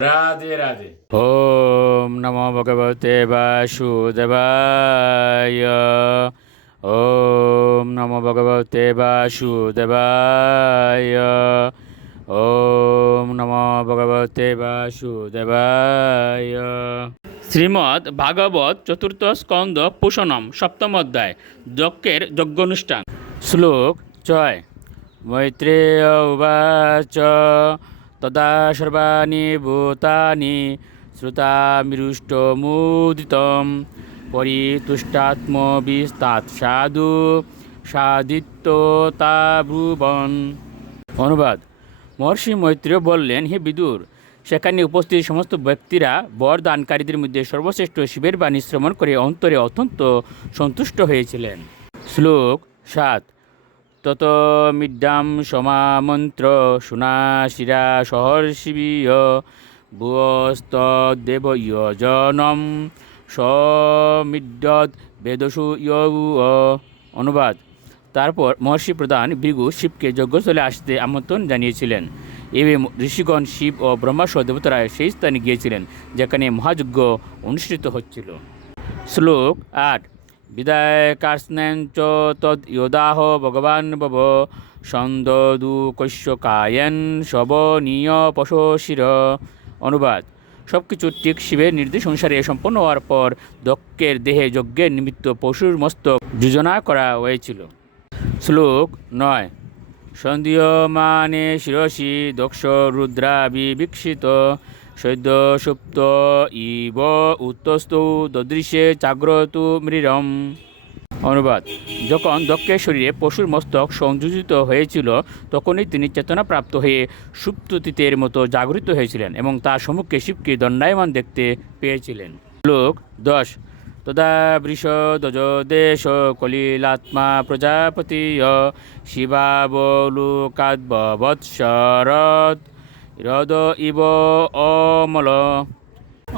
রাধে রাধে। ওম নমো ভগবতে বাসুদেবায়। ওম নমো ভগবতে বাসুদেবায়। ওম নমো ভগবতে বাসুদেবায়। শ্রীমদ্ ভাগবত চতুর্থ স্কন্দ পুষণম সপ্তম অধ্যায় যজ্ঞের যজ্ঞানুষ্ঠান। শ্লোক 6। মৈত্রেয় উবাচ তদা সর্বাণি ভূতানি শ্রুতামিরুষ্টমুদিতম পরিতুষ্টাত্মবিস্তাৎ সাধু সাদিত্যতা ব্রুবন। অনুবাদ: মহর্ষি মৈত্রেয় বললেন, হে বিদুর, সেখানে উপস্থিত সমস্ত ব্যক্তিরা বরদানকারীদের মধ্যে সর্বশ্রেষ্ঠ শিবের বাণী শ্রবণ করে অন্তরে অত্যন্ত সন্তুষ্ট হয়েছিলেন। শ্লোক 7। তত মিড্যাম সমামন্ত্র সুনাশিরা সহর্ষিবীয় ভুয়স্তদেবয়জনম সমিড্যৎ বেদসু ইয়ৌ। অনুবাদ: তারপর মহর্ষি প্রধান ভৃগু শিবকে যজ্ঞস্থলে আসতে আমন্ত্রণ জানিয়েছিলেন। এভাবে ঋষিগণ, শিব ও ব্রহ্মাসহ দেবতারা সেই স্থানে গিয়েছিলেন যেখানে মহাযজ্ঞ অনুষ্ঠিত হচ্ছিল। শ্লোক 8। বিদায় কার্ষ্ণেন চ তদ যোদাহ ভগবান বব সন্দদু কৈশ্য কায়েন শবনীয় পশশির। অনুবাদ: সব কিছু ঠিক শিবের নির্দেশ অনুসারে সম্পন্ন হওয়ার পর দক্ষের দেহে যজ্ঞের নিমিত্ত পশুর মস্তক যোজনা করা হয়েছিল। শ্লোক 9। সন্ধিয়মানে শিরসি দক্ষ রুদ্রাবিভীক্ষিত সদ্য সুপ্ত ইব উত্তস্তু দদৃশে চাগ্রতু মৃরম। অনুবাদ: যখন দক্ষের শরীরে পশুর মস্তক সংযোজিত হয়েছিল তখনই তিনি চেতনাপ্রাপ্ত হয়ে সুপ্ততীতের মতো জাগরিত হয়েছিলেন এবং তার সম্মুখে শিবকে দণ্ডায়মান দেখতে পেয়েছিলেন। শ্লোক 10। তদা বৃষদজদেশ কলিলাত্মা প্রজাপতি শিবাবলুকাদ্বৎসরদ হৃদ ইব অমল।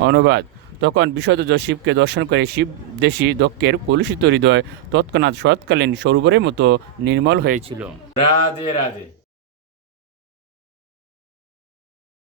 অনুবাদ: তখন বিষদজ শিবকে দর্শন করে শিবদেশী দক্ষের কলুষিত হৃদয় তৎক্ষণাৎ শরৎকালীন সরোবরের মতো নির্মল হয়েছিল। রাধে রাধে।